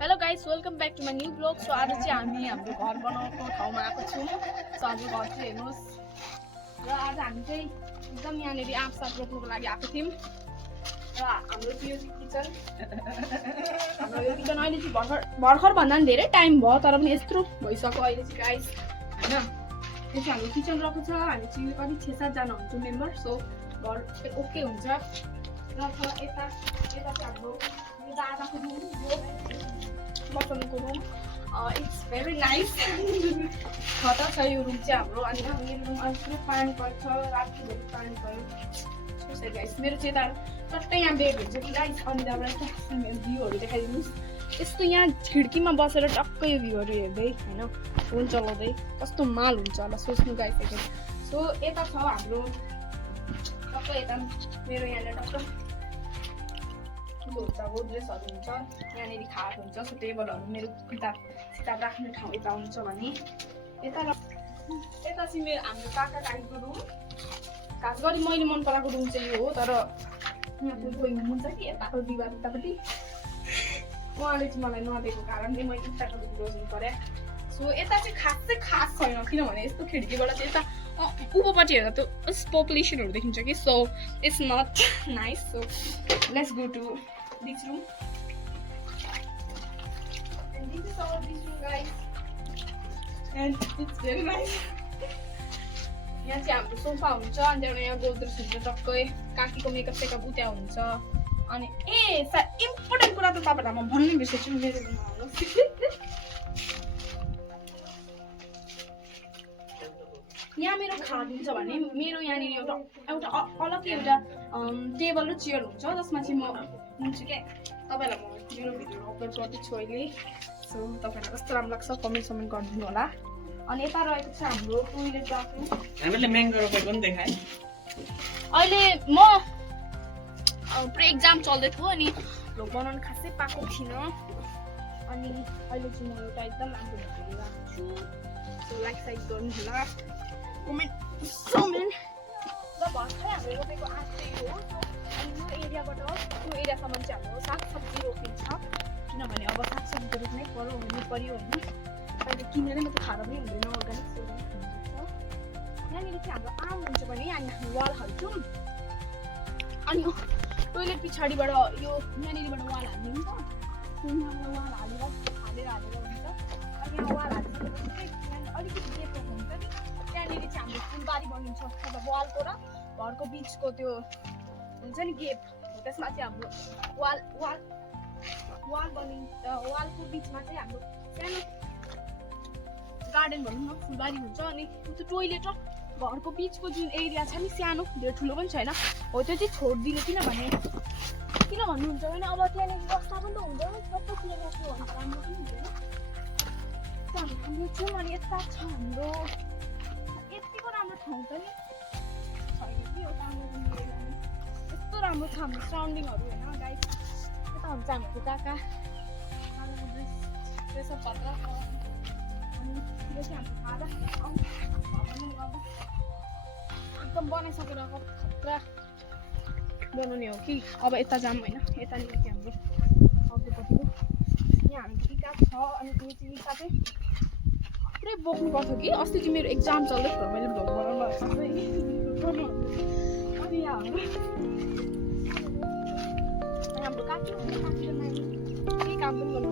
Hello guys, welcome back to my new blog. So आज चाहिँ हामी हाम्रो घर बनाएको ठाउँमा आएको छौँ। सो हाम्रो घर चाहिँ हेर्नुहोस्। र आज हामी चाहिँ एकदम यहाँनिर आँपसाप रोप्नुको लागि आएको थियौँ। र हाम्रो चाहिँ यो चाहिँ किचन। हाम्रो यो किचन अहिले चाहिँ भर्खर भन्दा पनि धेरै टाइम भयो, तर पनि यत्रो भइसक्यो अहिले चाहिँ गाइस, होइन। यो चाहिँ हाम्रो किचन रहेको छ। हामी चाहिँ कति 6-7 जना हुन्छौँ मेम्बर। सो घर ओके हुन्छ। र यता चाहिँ हाम्रो दादाको रुम, बस्नुको रुम। It's very nice. खतरा छ यो रुम चाहिँ हाम्रो। अनि मेरो रुम अहिले पुरै पानी पर्छ, राति धेरै पानी पऱ्यो। सो गाइस, मेरो चाहिँ यता टट्टै यहाँ बेड हुन्छ कि गाइस। अनि त्यहाँबाट मेरो भ्यूहरू देखाइदिनुहोस्। यस्तो यहाँ खिड्कीमा बसेर टक्कै यो भ्यूहरू हेर्दै, होइन, फोन चलाउँदै कस्तो माल हुन्छ होला सोच्नु गाइस एकछिन। सो यता छ हाम्रो टक्कै यता मेरो यहाँनिर टक्क हुन्छ, गोद्रेजहरू हुन्छ, यहाँनिर खाट हुन्छ, सो टेबलहरू, मेरो किताब राख्ने ठाउँ यता हुन्छ भने यता चाहिँ मेरो हाम्रो काका काकीको रुम। खास गरी मैले मन पराएको रुम चाहिँ यो हो, तर यहाँ कोही हुनुहुन्छ कि यताको दिवार उतापट्टि, उहाँले चाहिँ मलाई नदिएको कारणले मैले उताको रुम रोज्नु पऱ्यो। सो यता चाहिँ खास छैन, किनभने यस्तो खिड्कीबाट चाहिँ यता ऊपरपट्टि हेर्दा त पपुलेसनहरू देखिन्छ कि। So it's not nice. So let's go to this room, and this is our this room guys, and it's very nice. यहाँ चाहिँ हाम्रो सोफा हुन्छ, अनि त्यहाँबाट यहाँ गोद्रेज हुन्छ टक्कै, काकीको मेकअप सेकअप उता हुन्छ। अनि इम्पोर्टेन्ट कुरा त तपाईँहरूलाई म भन्नै बिर्सेछु, मेरो रुममा आउनुहोस्। यहाँ मेरो खाट हुन्छ भने मेरो यहाँनिर एउटा अलग्गै एउटा टेबल र चेयर हुन्छ, जसमा चाहिँ म हुन्छु क्या। तपाईँहरूलाई म मेरो भिडियो अपलोड गर्दैछु अहिले। सो तपाईँहरूलाई कस्तो राम्रो लाग्छ कमेन्ट गरिदिनु होला। अनि यता रहेको छ हाम्रो टोइलेट बाथरुम। हामीले म्याङ्गो रोपेको पनि देखाएँ। अहिले म पुरै एक्जाम चल्दै थियो, अनि भ्लग बनाउनु खासै पाएको थिइनँ। अनि अहिले चाहिँ म एउटा एकदम राम्रो भिडियो राख्छु। सो लाइक साइक गर्नु होला, कमेन्ट र भर्खरै हामीले रोपेको आँप चाहिँ हो। अनि यो एरियाबाट त्यो एरियासम्म चाहिँ हाम्रो सागसब्जी रोपिन्छ, किनभने अब सागसब्जी रोप्नै पऱ्यो होइन। अहिले किनेरै मात्रै खाएर पनि हुँदैन, अर्ग्यानिक हुन्छ। यहाँनिर चाहिँ हाम्रो आम हुन्छ भने यहाँनिर हामी वाल हाल्छौँ। अनि टोइलेट पछाडिबाट यो यहाँनिरबाट वाल हाल्ने हुन्छ, यहाँबाट वाल हालेर हुन्छ। अनि यहाँ वाल हालिसकेपछि यहाँ अलिकति गेप हुन्छ नि, त्यहाँनिर चाहिँ हाम्रो फुलबारी बनिन्छ। मतलब वालको र घरको बिचको त्यो हुन्छ नि गेप, त्यसमा चाहिँ हाम्रो वाल बनिन्छ। वालको बिचमा चाहिँ हाम्रो सानो गार्डन भनौँ न, फुलबारी हुन्छ। अनि त्यो टोइलेट र घरको बिचको जुन एरिया छ नि, सानो, धेरै ठुलो पनि छैन हो, त्यो चाहिँ छोडिदिनु। किन भन्नुहुन्छ भने अब त्यहाँनिर बस्दा पनि त हुँदैन, सबै कुरो रोप्यो भने राम्रो पनि हुँदैन। हाम्रो छौँ। अनि यता छ हाम्रो यतिको राम्रो ठाउँ त नि छैन कि हो, यस्तो राम्रो छ हाम्रो सराउन्डिङहरू होइन गाइस। यता हुन्छ हाम्रो काका सब भद्रा। अनि यो चाहिँ हाम्रो खाजा एकदम बनाइसकेर खतरा बनाउने हो कि। अब यता जाऊँ होइन, यतानिर चाहिँ हाम्रो अघिपट्टिको यहाँ हाम्रो इँटा छ। अनि यो चाहिँ इँटा चाहिँ पुरै बोक्नुपर्छ कि। अस्ति चाहिँ मेरो एक्जाम चल्दै थियो, मैले भ्लग बनाउनु भएको छ। अनि यहाँ हाम्रो काकी केही काम पनि गर्नु